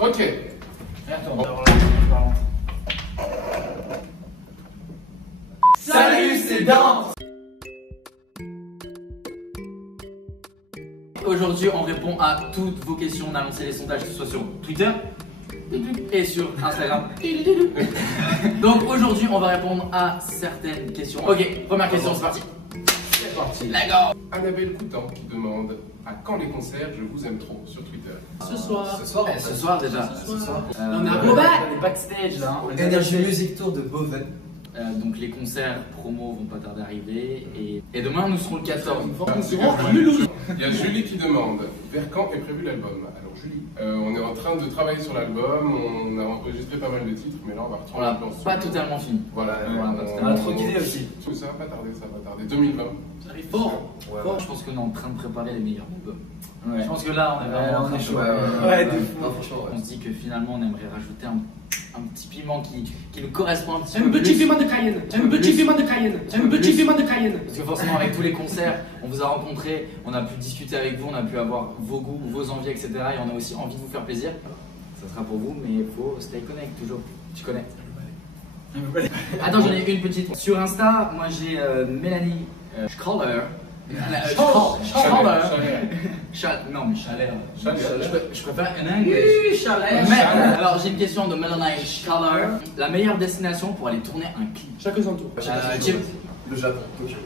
Ok. Salut, c'est Dante. Aujourd'hui, on répond à toutes vos questions. On a lancé les sondages, que ce soit sur Twitter et sur Instagram. Donc aujourd'hui, on va répondre à certaines questions. Ok, première question, c'est parti. C'est parti. Let's go. Annabelle Coutan qui demande à quand les concerts Je vous aime trop sur Twitter. Ce soir. Ce soir déjà. Ce soir. On est à est Beauvais. backstage là. On est Energy backstage. Music Tour de Beauvais. Donc les concerts promo vont pas tarder à arriver et demain nous serons le 14. Il y a Julie qui demande vers quand est prévu l'album. Alors Julie, on est en train de travailler sur l'album, on a enregistré pas mal de titres, mais là on va On reprendre l'a le plan. pas totalement fini. Voilà, On a trop d'idées aussi. Ça va pas tarder, 2020. Ça arrive fort. Je pense qu'on est en train de préparer les meilleurs albums. Je pense que là on est vraiment en train de chaud. préparer. De fou. Non, franchement, On se dit que finalement on aimerait rajouter un petit piment qui nous correspond un petit Un peu petit plus. piment de Cayenne. Un petit piment de Cayenne. Un petit piment de Cayenne. Parce que forcément avec tous les concerts, on vous a rencontrés, on a pu discuter avec vous, on a pu avoir vos goûts, vos envies, etc. Et on a aussi envie de vous faire plaisir. Ça sera pour vous, mais il faut stay connect toujours. Tu connectes. Attends, j'en ai une petite. Sur Insta, moi j'ai Mélanie Schaller. Non mais Chaler. Je préfère un anglais. Alors j'ai une question de Mélanie Schaller. La meilleure destination pour aller tourner un clip. Chacun son tour. Jim. Le Japon, Tokyo.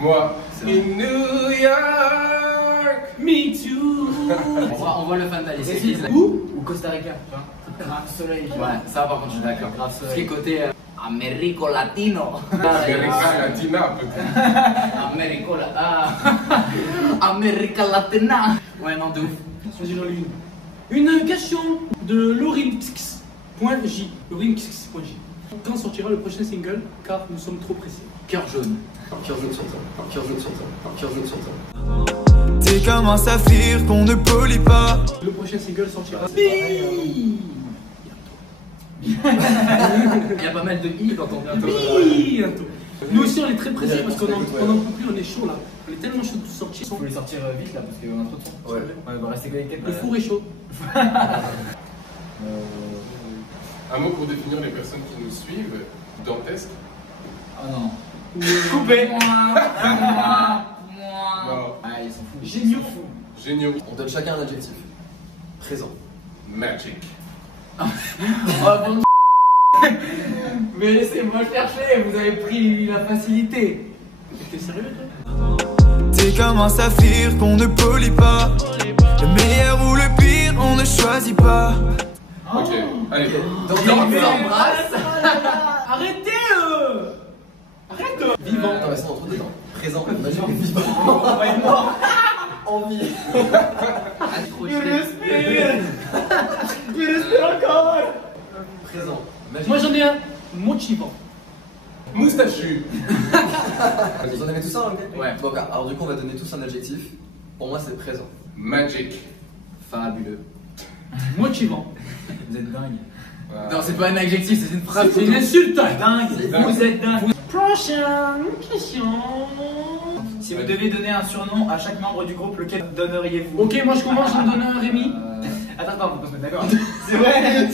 Moi, C'est in New York. Me too. On voit le fan d'Alice. Où? Ou Costa Rica. Grave soleil. Ouais, ça par contre je suis d'accord. Grave soleil. Ce qui est côté Américo Latino. América Latina peut-être. América Latina. Ouais, non, de ouf. Vas-y, j'en ai une question de Lorinx.j. Lorinx.j. Quand sortira le prochain single? Car nous sommes trop pressés. Cœur jaune. Cœur jaune sur toi. Cœur jaune sur toi. Cœur jaune sur toi. T'es comme un saphir qu'on ne polie pas. Le prochain single sortira. Il y a pas mal de i quand on bientôt. Bientôt. Nous aussi on est très pressés parce qu'on en peut plus, on est chaud là. On est tellement chaud de sortir. Il faut les sortir vite là parce qu'on a trop de son. Ouais. On va rester connecté. Le four est chaud. Un mot pour définir les personnes qui nous suivent. Dantesque. Oh non. Coupé. Non. Ah, ils sont fous. Géniaux. Géniaux. On donne chacun un adjectif. Présent. Magic. Oh bon. Mais laissez-moi chercher, vous avez pris la facilité. T'es sérieux toi? T'es comme un saphir qu'on ne polie pas. Le meilleur ou le pire, on ne choisit pas. Ok, allez. Donc on s'embrasse. Arrêtez Arrête Vivant. Attends, laisse-moi entre dedans. Présent. Magique. Vivant. En vie. Je respire encore. Présent. Magique. Moi j'en ai un motivant. Moustachu. Vous en avez tous un, ok? Ouais. Bon, alors du coup, on va donner tous un adjectif. Pour moi, c'est présent. Magic. Fabuleux. Motivant. Vous êtes dingue. Voilà. Non, c'est pas un adjectif, c'est une phrase. C'est une insulte. Dingue. Vous êtes dingue. Prochaine question. Si vous deviez donner un surnom à chaque membre du groupe, lequel donneriez-vous? Ok, moi je commence, je me donne un Rémi. Attends, faut qu'on se mette d'accord. C'est vrai.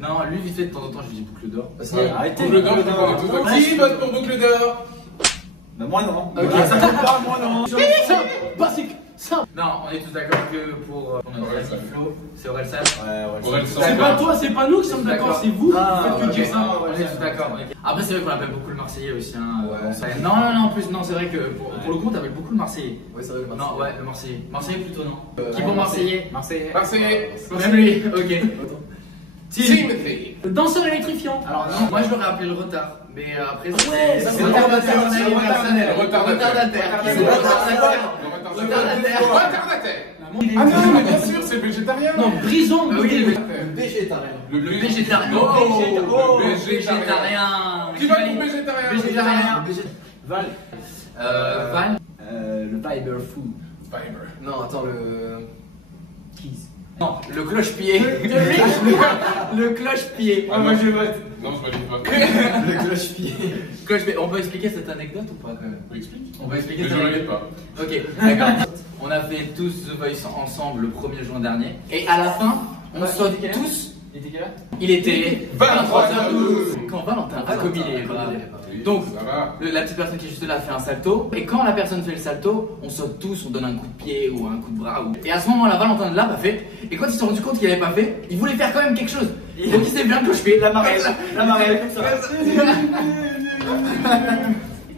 Non, lui, vite fait, de temps en temps, je lui dis boucle d'or. Ouais. Arrêtez. Boucle d'or, je crois qu'on est tous d'accord. Qui vote pour boucle d'or? Bah, moi non. Ok. Ça compte pas, moi non. Ça, basique. Ça. Non, on est tous d'accord que pour notre Orelsan. Flo, c'est Orelsan. Orelsan. C'est pas toi, c'est pas nous qui sommes d'accord, c'est vous. Ah, Faites que dire ça. on est tous d'accord. Après, c'est vrai qu'on appelle beaucoup le Marseillais aussi. Hein. Ouais. Non, en plus, non, c'est vrai que pour le coup, on appelle beaucoup le Marseillais. Oui, c'est vrai, le Non, ouais, le Marseillais. Marseillais plutôt, non. Qui pour Marseillais. Marseillais. Marseillais. Même lui, ok. Timothy. Le danseur électrifiant. Alors, non, moi je l'aurais appelé le retard. Mais après, ouais, c'est c'est retardataire. Retardataire. Retardataire. Le Retardataire. retardataire. Ah non, mais bien sûr, c'est le végétarien. Non, Brison. Oui, végétarien. Le végétarien. Oh, Le végétarien. Qui va pour végétarien? Végétarien. Val. Val. Le Viber Food. Fiber. Non, attends, le. Kiss. Non, le cloche-pied. Le cloche-pied. Ah, moi je vote. Non, je valide pas. Le cloche-pied. Cloche-pied. On peut expliquer cette anecdote ou pas quand même? On explique. On va expliquer Mais cette je anecdote. valide pas. Ok, d'accord. On On a fait tous The Voice ensemble le 1er juin dernier. Et à la fin, on saute tous. Il était quelle heure? Il était 23h12. quand Valentin a commis les bras. Donc, Ça va. la petite personne qui est juste là fait un salto. Et quand la personne fait le salto, on saute tous, on donne un coup de pied ou un coup de bras. Et à ce moment-là, Valentin ne l'a pas fait. Et quand il s'est rendu compte qu'il n'avait pas fait, il voulait faire quand même quelque chose. Donc il s'est bien cloché. La marelle, la marelle, comme ça.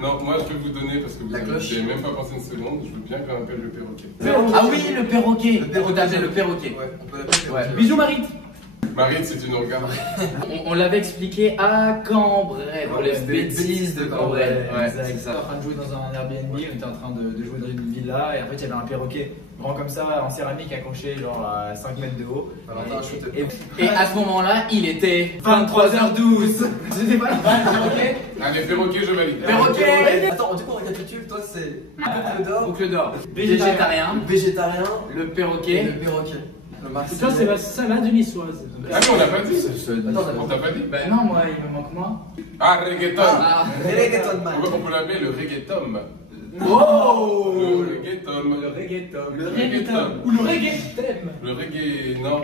Non, moi je vais vous donner parce que vous La cloche. n'avez même pas pensé une seconde. Je veux bien qu'on appelle le perroquet. Ah oui, le perroquet. Le perroquet. On t'appelle le perroquet. Ouais, on peut l'appeler. Ouais. Bisous Marit. Marie, si tu nous regardes. On l'avait expliqué à Cambrai, pour les C'était les bêtises de Cambrai. Ouais, Exact. c'est On était ça. en train de jouer dans un Airbnb, on était en train de jouer dans une villa, et en fait il y avait un perroquet grand comme ça en céramique accroché genre à 5 mètres de haut. Valentin a shooté. Et à ce moment-là, il était 23h12. C'était pas le perroquet. Allez, perroquet, je valide. Perroquet. Attends, du coup, on récapitule. Toi, c'est boucle d'or, Boucle d'or. Végétarien. Végétarien. végétarien Le et perroquet. le perroquet. Le Et toi, c'est la salade niçoise. Ah mais on l'a pas dit. Attends, On t'a pas dit. Ben non, moi, il me manque moi. Ah, reggaeton. Ah. Reggaeton man. On peut l'appeler le reggaeton. Oh. Le reggaeton. Le reggaeton. Le reggaeton. Ou le reggaeton. Le reggae, non.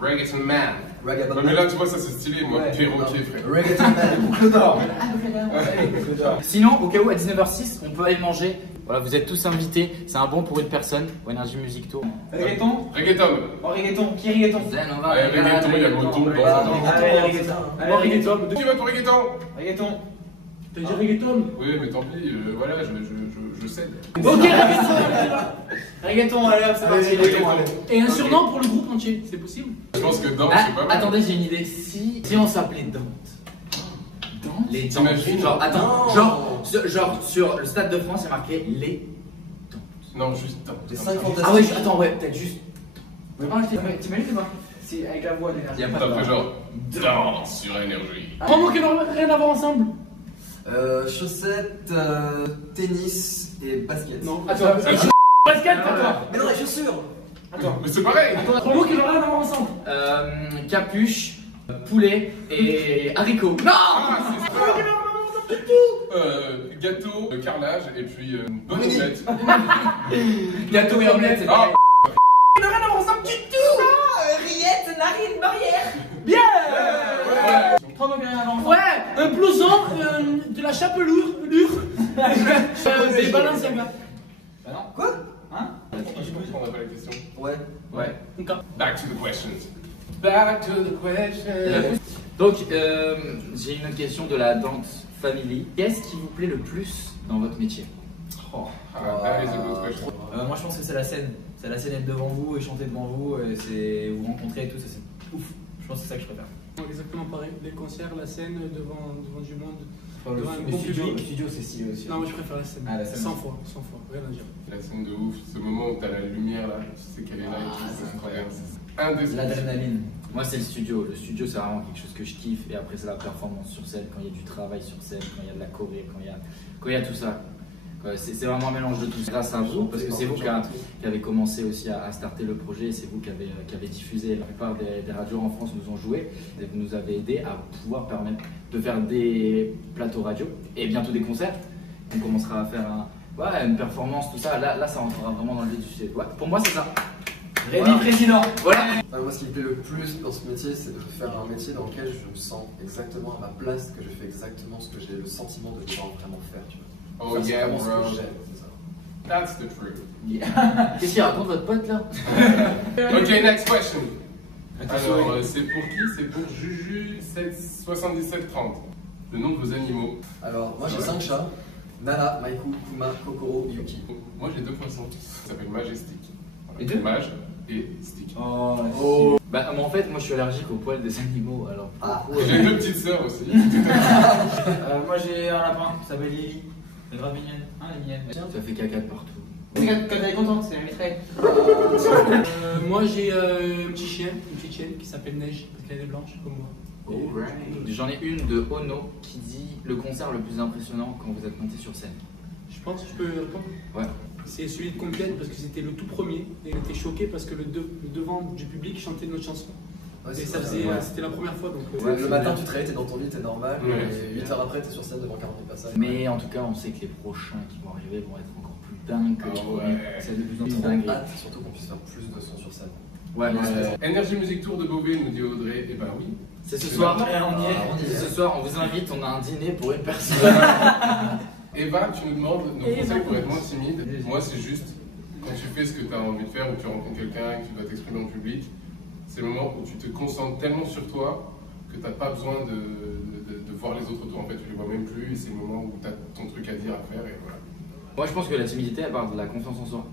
Le reggaeton man. Reggaeton Non mais là tu vois ça c'est stylé, moi Ouais, perroquet frère. Reggaeton man. Boucle d'or. Sinon, au cas où, à 19h06, on peut aller manger. Voilà, vous êtes tous invités. C'est un bon pour une personne. Au Energy Music Tour. Reggaeton. Reggaeton. Oh, reggaeton. Qui est reggaeton? Zen, on va. Ouais, reggaeton, il y a le retour dans Allez, reggaeton. Bon, reggaeton. Qui va pour reggaeton? Reggaeton. T'as dit reggaeton? Oui mais tant pis, voilà, je cède. Ok, reggaeton. Reggaeton, allez hop, c'est parti. Reggaeton. Et un surnom pour le groupe entier, c'est possible? Je pense que dans Ah, c'est pas mal. attendez, j'ai une idée. Si on s'appelait Dante. Les Dantes. T'imagines? Genre, attends, Non. genre sur le Stade de France, il y a marqué les. Non, juste dans. Les 5 fantastiques. Ah ouais, attends, ouais, peut-être juste. T'imagines c'est marqué? C'est avec la voix d'énergie. Il y a pas T'as de. fait genre dans sur énergie. Comment qu'ils n'ont rien à voir ensemble? Chaussettes, tennis et basket. Non. Ça- Basket, attends. Mais non, les chaussures. Mais c'est pareil. Trois mots qui n'ont rien à voir ensemble. Capuche, poulet et haricots. Non. Ah, c'est ça. Gâteau, carrelage et puis bonne omelette. Gâteau et omelette, c'est Ah. pareil. Rillettes, narines, barrière. Trois mots qui n'ont rien à voir ensemble. Ouais, un blouson, de la chapelure, des Balenciaga. Bah non. Quoi? Hein? Je comprends pas la question. Ouais. Ouais. Back to the questions. Back to the questions. Donc, j'ai une autre question de la Dante Family. Qu'est-ce qui vous plaît le plus dans votre métier? Ah, that is a good question. Moi je pense que c'est la scène. C'est la scène être devant vous et chanter devant vous et c'est vous rencontrer et tout, ça c'est ouf. Je pense que c'est ça que je préfère. Exactement pareil. Les concerts, la scène, devant du monde. Le Devant un bon public. studio c'est stylé aussi. Non, moi je préfère la scène. Ah, la scène. 100 fois, rien à dire. La scène de ouf, ce moment où t'as la lumière là, tu sais qu'elle est là et tout, c'est trop bien. C'est indescriptible. L'adrénaline. Moi, c'est le studio. Le studio, c'est vraiment quelque chose que je kiffe. Et après, c'est la performance sur scène, quand il y a du travail sur scène, quand il y a de la choré, quand il y a tout ça. C'est vraiment un mélange de tout. C'est grâce à vous, parce que c'est vous qui avez commencé aussi à starter le projet. Et c'est vous qui avez diffusé. La plupart des radios en France nous ont joué. Et vous nous avez aidé à pouvoir permettre de faire des plateaux radio et bientôt des concerts. On commencera à faire une performance, tout ça. Là, ça rentrera vraiment dans le vif du sujet. Ouais, pour moi, c'est ça. Rémi président. Voilà. Moi, ce qui me plaît le plus dans ce métier, c'est de faire un métier dans lequel je me sens exactement à ma place, que je fais exactement ce que j'ai le sentiment de pouvoir vraiment faire. Tu vois. Oh Enfin, c'est yeah, vraiment ce bro. que j'aime, c'est ça. That's the truth. Qu'est-ce qu'il raconte votre pote là? Ok, next question. Alors, c'est pour qui? C'est pour Juju7730. Le nom de vos animaux. Alors, moi j'ai 5 chats. Nala, Maiku, Kuma, Kokoro, Yuki. Moi j'ai 2 poissons. Ça s'appelle Majestic. Voilà. Et deux? Mage et Stick. Oh. Bah, moi en fait, moi je suis allergique aux poils des animaux, alors pour Ah. le coup, J'ai 2 petites sœurs aussi. Moi j'ai un lapin qui s'appelle Lily. Elle est grave mignonne. Hein, elle est mignonne. ça fait caca de partout. Quand elle est contente, c'est la maîtresse. Moi j'ai un petit chien, une petite chienne qui s'appelle Neige, parce qu'elle est blanche comme moi. J'en ai une de Ono qui dit le concert le plus impressionnant quand vous êtes monté sur scène. Je pense que je peux répondre. Ouais. C'est celui de Complète parce que c'était le tout premier. Et il était choqué parce que le devant du public chantait notre chanson. Ouais, Et c'est ça vrai. faisait, ouais. c'était la première fois donc. Le matin, tu te réveilles, t'es dans ton lit, t'es normal. Ouais. Et 8 heures après, t'es sur scène devant 40 000 personnes. Mais en tout cas, on sait que les prochains qui vont arriver vont être encore plus dingue que Ah ouais. c'est de plus en plus Trop dingue. hâte, surtout qu'on puisse faire plus de sons sur scène. Ouais, Energy Music Tour de Beauvais, nous dit Audrey. Eh ben oui. c'est ce soir. on y est. Ce soir, on vous invite, on a un dîner pour une personne. Eva, tu nous demandes nos Eva. conseils pour être moins timide. Moi, c'est juste quand tu fais ce que tu as envie de faire ou tu rencontres quelqu'un et que tu dois t'exprimer en public, c'est le moment où tu te concentres tellement sur toi que tu n'as pas besoin de voir les autres autour. En fait, tu les vois même plus et c'est le moment où tu as ton truc à dire, à faire et voilà. Moi, je pense que la timidité, elle part de la confiance en soi.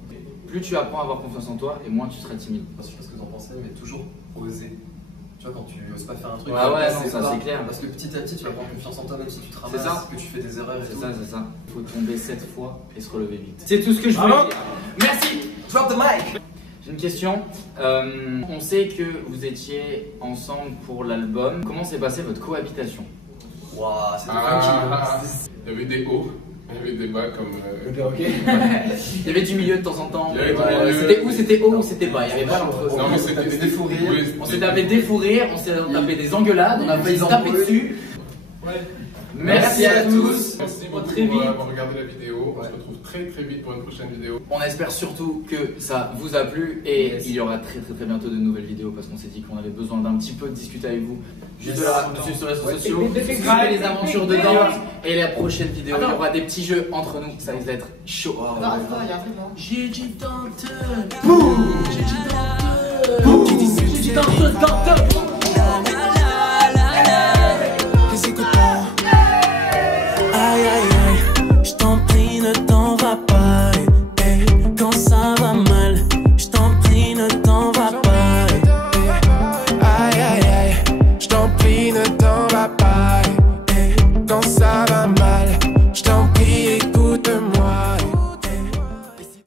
Plus tu apprends à avoir confiance en toi, et moins tu seras timide. Je sais pas ce que vous en pensez, mais toujours oser. Tu vois, quand tu oses pas faire un truc, Ah ouais, non, c'est ça, pas. c'est clair. Parce que petit à petit, tu vas prendre confiance en toi, même si tu te ramasses, ça. que tu fais des erreurs et C'est tout. ça, c'est ça. Il faut tomber 7 fois et se relever vite. C'est tout ce que je voulais dire. Merci. Drop the mic! J'ai une question. On sait que vous étiez ensemble pour l'album. Comment s'est passée votre cohabitation? Waouh, c'était Ah, funky. il y avait des hauts, il y avait des bas comme. Le perroquet. Il y avait du milieu de temps en temps. Il y avait du Ouais, milieu. c'était où c'était haut ou c'était bas. Il n'y avait pas l'entre. Non, mais c'était des fous rires. oui, On s'est tapé des fous rires, on s'est tapé des engueulades, on a failli se taper dessus. Ouais. Merci à tous. Merci beaucoup Très vite. pour avoir regardé la vidéo. On se retrouve très vite pour une prochaine vidéo. On espère surtout que ça vous a plu et il y aura très bientôt de nouvelles vidéos parce qu'on s'est dit qu'on avait besoin d'un petit peu de discuter avec vous. Juste là, nous suivre sur les réseaux sociaux, suivez les aventures de danse et la prochaine vidéo, il y aura des petits jeux entre nous, ça risque d'être chaud. Oh, J'ai dit danteur. J'ai dit danteur. J'ai dit danteur.